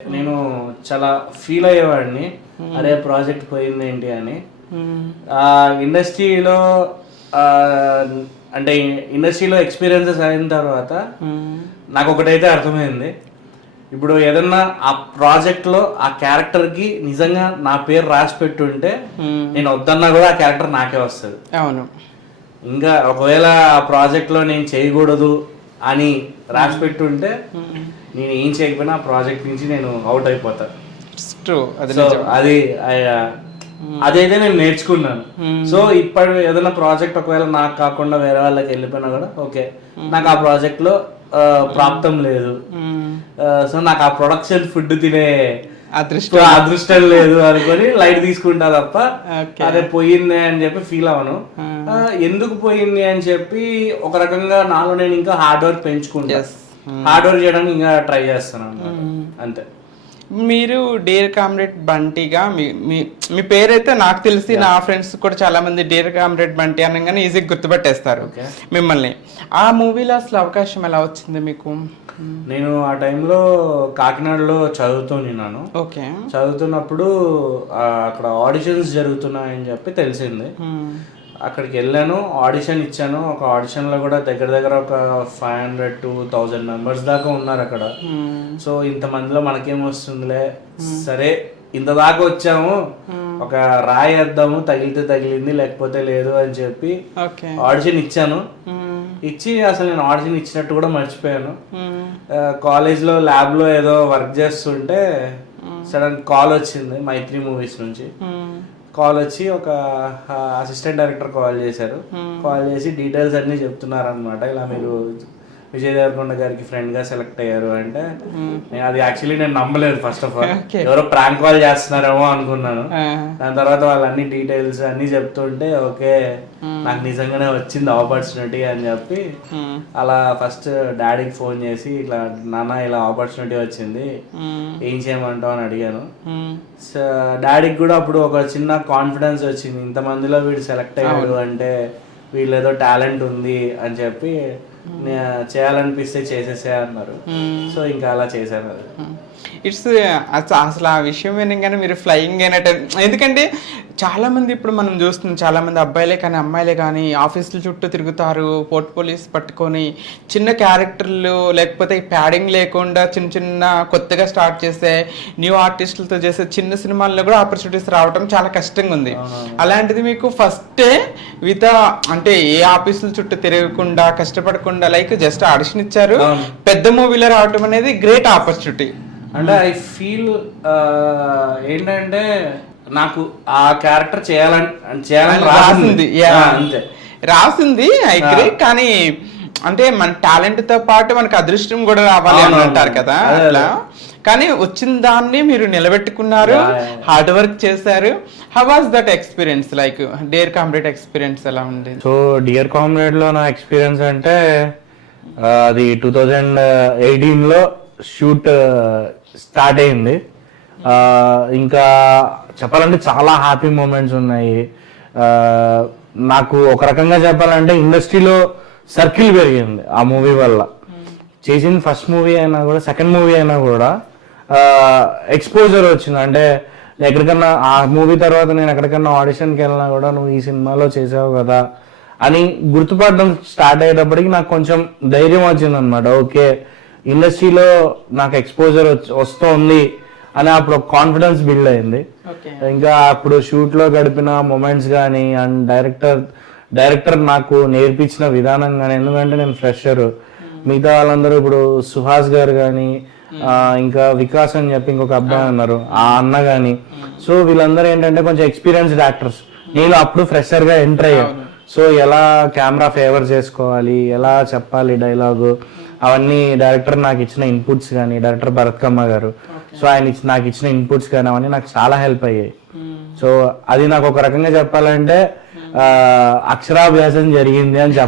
నేను చాలా ఫీల్ అయ్యేవాడిని. అరే ప్రాజెక్ట్ పోయింది ఏంటి అని ఆ ఇండస్ట్రీలో అంటే ఇండస్ట్రీలో ఎక్స్పీరియన్సెస్ అయిన తర్వాత నాకు ఒకటైతే అర్థమైంది. ఇప్పుడు ఏదన్నా ఆ ప్రాజెక్ట్లో ఆ క్యారెక్టర్కి నిజంగా నా పేరు రాసి పెట్టుంటే నేను వద్దన్నా కూడా ఆ క్యారెక్టర్ నాకే వస్తుంది. అవును. ఇంకా ఒకవేళ ఆ ప్రాజెక్ట్లో నేను చేయకూడదు అని రాసి పెట్టుంటే నేను ఏం చేయకపోయినా ఆ ప్రాజెక్ట్ నుంచి నేను అవుట్ అయిపోతా. ట్రూ అది అది ఆ, అదైతే నేను నేర్చుకున్నాను. సో ఇప్పుడు ఏదైనా ప్రాజెక్ట్ ఒకవేళ నాకు కాకుండా వేరే వాళ్ళకి వెళ్ళిపోయినా కూడా ఓకే. నాకు ఆ ప్రాజెక్ట్లో ప్రాప్తం లేదు. సో నాకు ఆ ప్రొడక్షన్ ఫుడ్ తినే అదృష్టం అదృష్టం లేదు అనుకొని లైట్ తీసుకుంటా తప్ప. అదే పోయింది అని చెప్పి ఫీల్ అవను ఎందుకు పోయింది అని చెప్పి ఒక రకంగా నాలో నేను ఇంకా హార్డ్ వర్క్ పెంచుకుంటా. హార్డ్ వర్క్ చేయడానికి ఇంకా ట్రై చేస్తాను. అంతే మీరు డేర్ కామ్రేడ్ బంటిగా మీ మీ పేరైతే నాకు తెలిసి నా ఫ్రెండ్స్ కూడా చాలా మంది డేర్ కామ్రేడ్ బంటి అనగానే ఈజీగా గుర్తుపట్టేస్తారు. మిమ్మల్ని. ఆ మూవీలో అసలు అవకాశం ఎలా వచ్చింది మీకు? నేను ఆ టైంలో కాకినాడలో చదువుతున్నాను ఓకే. చదువుతున్నప్పుడు అక్కడ ఆడిషన్స్ జరుగుతున్నాయని చెప్పి తెలిసింది. అక్కడికి వెళ్ళాను ఆడిషన్ ఇచ్చాను. ఒక ఆడిషన్లో కూడా దగ్గర దగ్గర ఒక five hundred to thousand members దాకా ఉన్నారు అక్కడ. సో ఇంతమందిలో మనకేం వస్తుందిలే? సరే ఇంత దాకా వచ్చాము. ఒక రాయి వేద్దాము తగిలితే తగిలింది లేకపోతే లేదు అని చెప్పి ఆడిషన్ ఇచ్చాను. ఇచ్చి అసలు నేను ఆడిషన్ ఇచ్చినట్టు కూడా మర్చిపోయాను. కాలేజ్లో ల్యాబ్లో ఏదో వర్క్ చేస్తుంటే సడన్ కాల్ వచ్చింది మైత్రి మూవీస్ నుంచి. కాల్ వచ్చి ఒక అసిస్టెంట్ డైరెక్టర్ కాల్ చేశారు. కాల్ చేసి డీటెయిల్స్ అన్నీ చెప్తున్నారు అనమాట ఇలా మీరు విజయ్ దేవరకొండ గారికి ఫ్రెండ్గా సెలెక్ట్ అయ్యారు అంటే నేను అది యాక్చువల్లీ నేను నమ్మలేదు ఫస్ట్ ఆఫ్ ఆల్. ఎవరో ప్రాంక్ కాల్ చేస్తున్నారేమో అనుకున్నాను. దాని తర్వాత వాళ్ళు అన్ని డీటెయిల్స్ అన్ని చెప్తుంటే ఓకే నాకు నిజంగానే వచ్చింది ఆపర్చునిటీ అని చెప్పి అలా ఫస్ట్ డాడీకి ఫోన్ చేసి ఇట్లా నాన్న ఇలా ఆపర్చునిటీ వచ్చింది. ఏం చేయమంటావు? అని అడిగాను. సో డాడీకి కూడా అప్పుడు ఒక చిన్న కాన్ఫిడెన్స్ వచ్చింది. ఇంతమందిలో వీడు సెలెక్ట్ అయ్యాడు అంటే వీళ్ళు ఏదో టాలెంట్ ఉంది అని చెప్పి చేయాలనిపిస్తే చేసేసే అన్నారు. సో ఇంకా అలా చేశాను ఇట్స్ అసలు ఆ విషయం వినగానే మీరు ఫ్లయింగ్ అయినట్టు ఎందుకంటే చాలా మంది ఇప్పుడు మనం చూస్తున్నాం చాలా మంది అబ్బాయిలే కానీ అమ్మాయిలే కానీ ఆఫీసుల చుట్టూ తిరుగుతారు పోర్ట్ పోలీస్ పట్టుకొని చిన్న క్యారెక్టర్లు లేకపోతే ప్యాడింగ్ లేకుండా చిన్న చిన్న కొత్తగా స్టార్ట్ చేసే న్యూ ఆర్టిస్టులతో చేసే చిన్న సినిమాల్లో కూడా ఆపర్చునిటీస్ రావడం చాలా కష్టంగా ఉంది. అలాంటిది మీకు ఫస్టే విత్ అంటే ఏ ఆఫీసుల చుట్టూ తిరగకుండా కష్టపడకుండా లైక్ జస్ట్ ఆడిషన్ ఇచ్చారు. పెద్ద మూవీలో రావటం అనేది గ్రేట్ ఆపర్చునిటీ అంటే ఐ ఫీల్ ఏంటంటే నాకు ఆ క్యారెక్టర్ చేయాలని చేయాలని రాసింది. అంతే. రాసింది అగ్రి కానీ అంటే మన టాలెంట్తో పాటు మనకు అదృష్టం కూడా రావాలి అని అంటారు కదా అట్లా. కానీ వచ్చిన దాన్ని మీరు నిలబెట్టుకున్నారు. హార్డ్ వర్క్ చేశారు. How was that experience like their complete experience ఎలా ఉంది సో డియర్ కామ్రేడ్లో నా ఎక్స్పీరియన్స్ అంటే అది టూ థౌజండ్ ఎయిటీన్లో షూట్ స్టార్ట్ అయింది. ఇంకా చెప్పాలంటే చాలా హ్యాపీ మూమెంట్స్ ఉన్నాయి. నాకు ఒక రకంగా చెప్పాలంటే ఇండస్ట్రీలో సర్కిల్ పెరిగింది ఆ మూవీ వల్ల. చేసిన ఫస్ట్ మూవీ అయినా కూడా సెకండ్ మూవీ అయినా కూడా ఎక్స్పోజర్ వచ్చింది. అంటే ఎక్కడికన్నా ఆ మూవీ తర్వాత నేను ఎక్కడికన్నా ఆడిషన్కి వెళ్ళినా కూడా నువ్వు ఈ సినిమాలో చేసావు కదా అని గుర్తుపడడం స్టార్ట్ అయ్యేటప్పటికి నాకు కొంచెం ధైర్యం వచ్చింది అనమాట ఓకే ఇండస్ట్రీలో నాకు ఎక్స్పోజర్ వస్తుంది. అని అప్పుడు ఒక కాన్ఫిడెన్స్ బిల్డ్ అయింది. ఇంకా అప్పుడు షూట్లో గడిపిన మూమెంట్స్ కానీ అండ్ డైరెక్టర్ డైరెక్టర్ నాకు నేర్పించిన విధానం కానీ ఎందుకంటే నేను ఫ్రెషర్ మిగతా వాళ్ళందరూ ఇప్పుడు సుహాస్ గారు కానీ ఇంకా వికాస్ అని చెప్పి ఇంకొక అబ్బాయి ఉన్నారు ఆ అన్న కానీ సో వీళ్ళందరూ ఏంటంటే కొంచెం ఎక్స్పీరియన్స్డ్ యాక్టర్స్ నేను అప్పుడు ఫ్రెషర్గా ఎంటర్ అయ్యాను సో ఎలా కెమెరా ఫేవర్ చేసుకోవాలి ఎలా చెప్పాలి డైలాగు అవన్నీ డైరెక్టర్ నాకు ఇచ్చిన ఇన్పుట్స్ కానీ డైరెక్టర్ భరత్కమ్మ గారు. సో ఆయన ఇచ్చి నాకు ఇచ్చిన ఇన్పుట్స్ కానీ అవన్నీ నాకు చాలా హెల్ప్ అయ్యాయి. సో అది నాకు ఒక రకంగా చెప్పాలంటే అక్షరాభ్యాసం జరిగింది అని చెప్పాలి